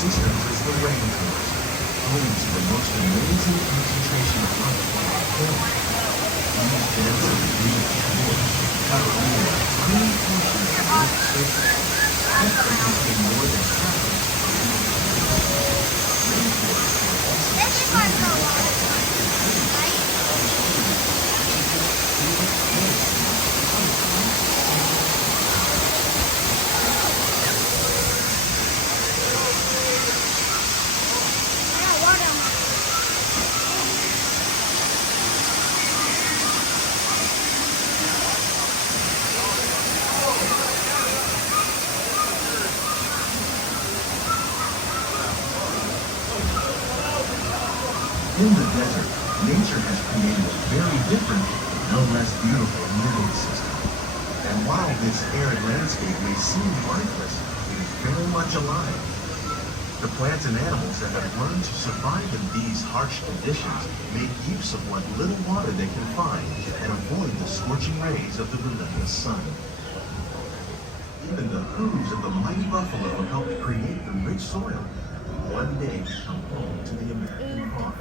systems is the rainforest, home to the most amazing concentration of life on our planet. These dense and green forests cover only a tiny portion of the Earth's surface, yet they contain more than half of its rainforests are also extremely in the desert, nature has created a very different, no less beautiful living system. And while this arid landscape may seem lifeless, it is very much alive. The plants and animals that have learned to survive in these harsh conditions make use of what little water they can find and avoid the scorching rays of the relentless sun. Even the hooves of the mighty buffalo helped create the rich soil one day come home to the American farm.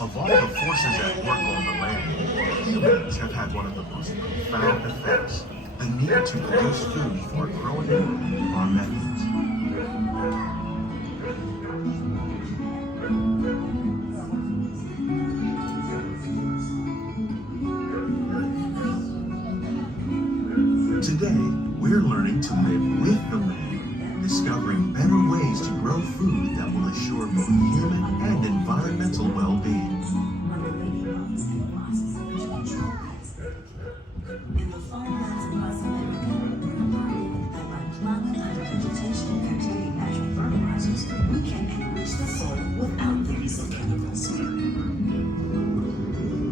Of all the forces at work on the land, humans have had one of the most profound effects, the need to produce food for growing our methods. Today, we're learning to live with the land, discovering better ways to grow food that will assure both human and environmental well-being. In the farmlands across America, we're learning that by plowing under vegetation containing natural fertilizers, we can enrich the soil without the use of chemicals.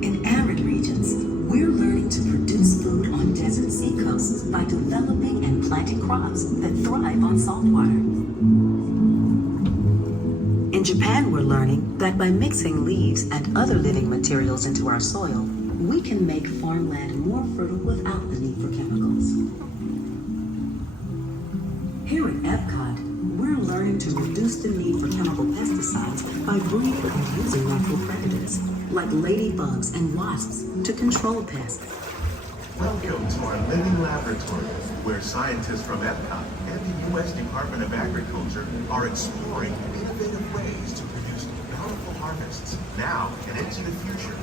In arid regions, we're learning to produce food on desert seacoasts by developing and planting crops that thrive on salt water. In Japan, we're learning that by mixing leaves and other living materials into our soil, we can make farmland more fertile without the need for chemicals. Here at Epcot, we're learning to reduce the need for chemical pesticides by breeding and using natural predators, like ladybugs and wasps, to control pests. Welcome to our living laboratory, where scientists from Epcot and the U.S. Department of Agriculture are exploring innovative ways to produce bountiful harvests now and into the future.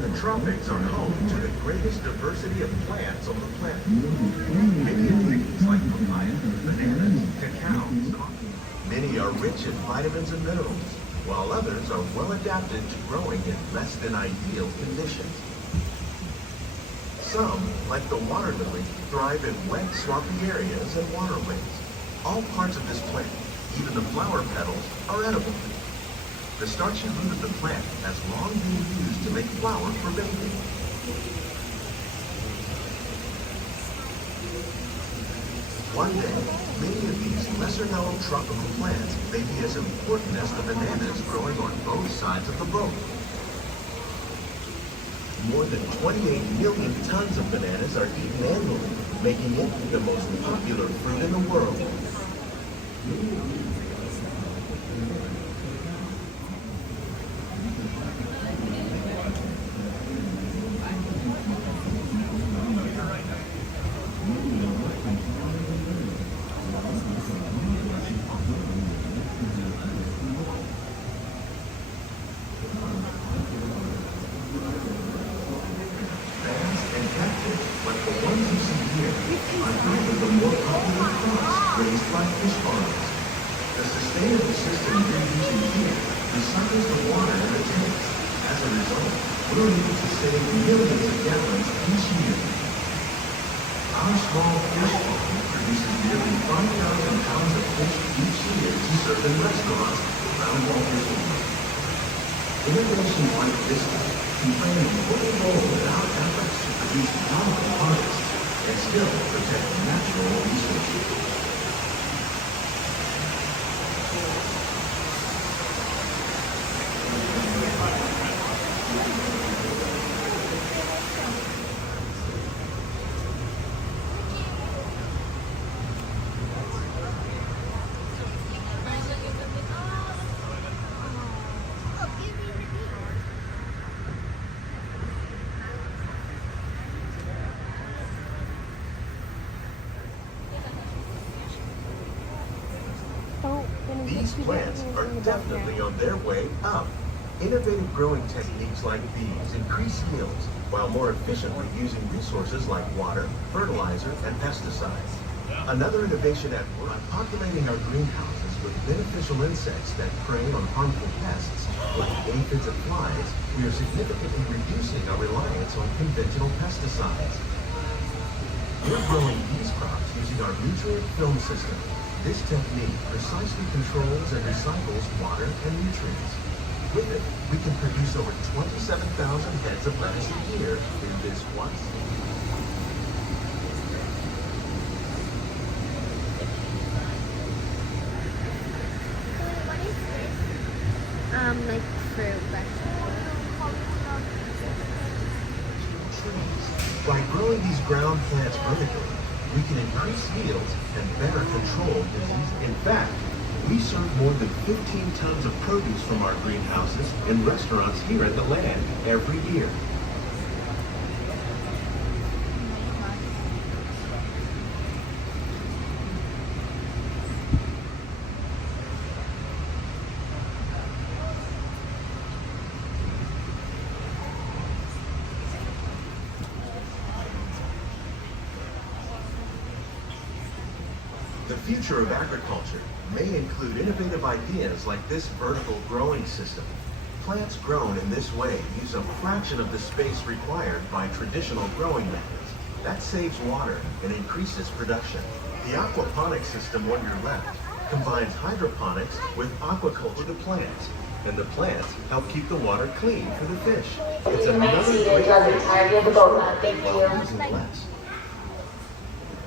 The tropics are home to the greatest diversity of plants on the planet. Many of these, like papaya, bananas, cacao, coffee. Many are rich in vitamins and minerals, while others are well adapted to growing in less than ideal conditions. Some, like the water lily, thrive in wet, swampy areas and waterways. All parts of this plant, even the flower petals, are edible. The starchy root of the plant has long been used to make flour for baking. One day, many of these lesser-known tropical plants may be as important as the bananas growing on both sides of the boat. More than 28 million tons of bananas are eaten annually, making it the most popular fruit in the world. But the ones you see here are three of the more popular crops raised by fish farms. The sustainable system you're using here recycles the water in the tanks. As a result, we're able to save millions of gallons each year. Our small fish pond produces nearly 5,000 pounds of fish each year to serve in restaurants around Walt Disney World. Innovation like this one can play an important role without efforts to produce chemical products and still protect natural resources. These plants are definitely on their way up. Innovative growing techniques like these increase yields while more efficiently using resources like water, fertilizer, and pesticides. Another innovation at work, by populating our greenhouses with beneficial insects that prey on harmful pests like aphids and flies, we are significantly reducing our reliance on conventional pesticides. We're growing these crops using our nutrient film system. This technique precisely controls and recycles water and nutrients. With it, we can produce over 27,000 heads of lettuce a year in this one season. Like fruit, vegetables. By growing these ground plants vertically, we can increase yields and better control disease. In fact, we serve more than 15 tons of produce from our greenhouses in restaurants here at the land every year. The future of agriculture may include innovative ideas like this vertical growing system. Plants grown in this way use a fraction of the space required by traditional growing methods. That saves water and increases production. The aquaponics system on your left combines hydroponics with aquaculture to plants, and the plants help keep the water clean for the fish. It's another great while using less.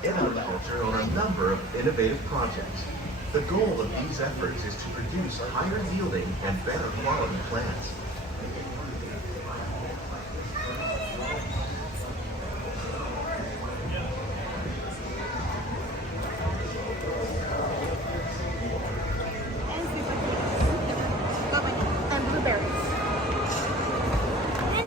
Agriculture on a number of innovative projects. The goal of these efforts is to produce higher yielding and better quality plants.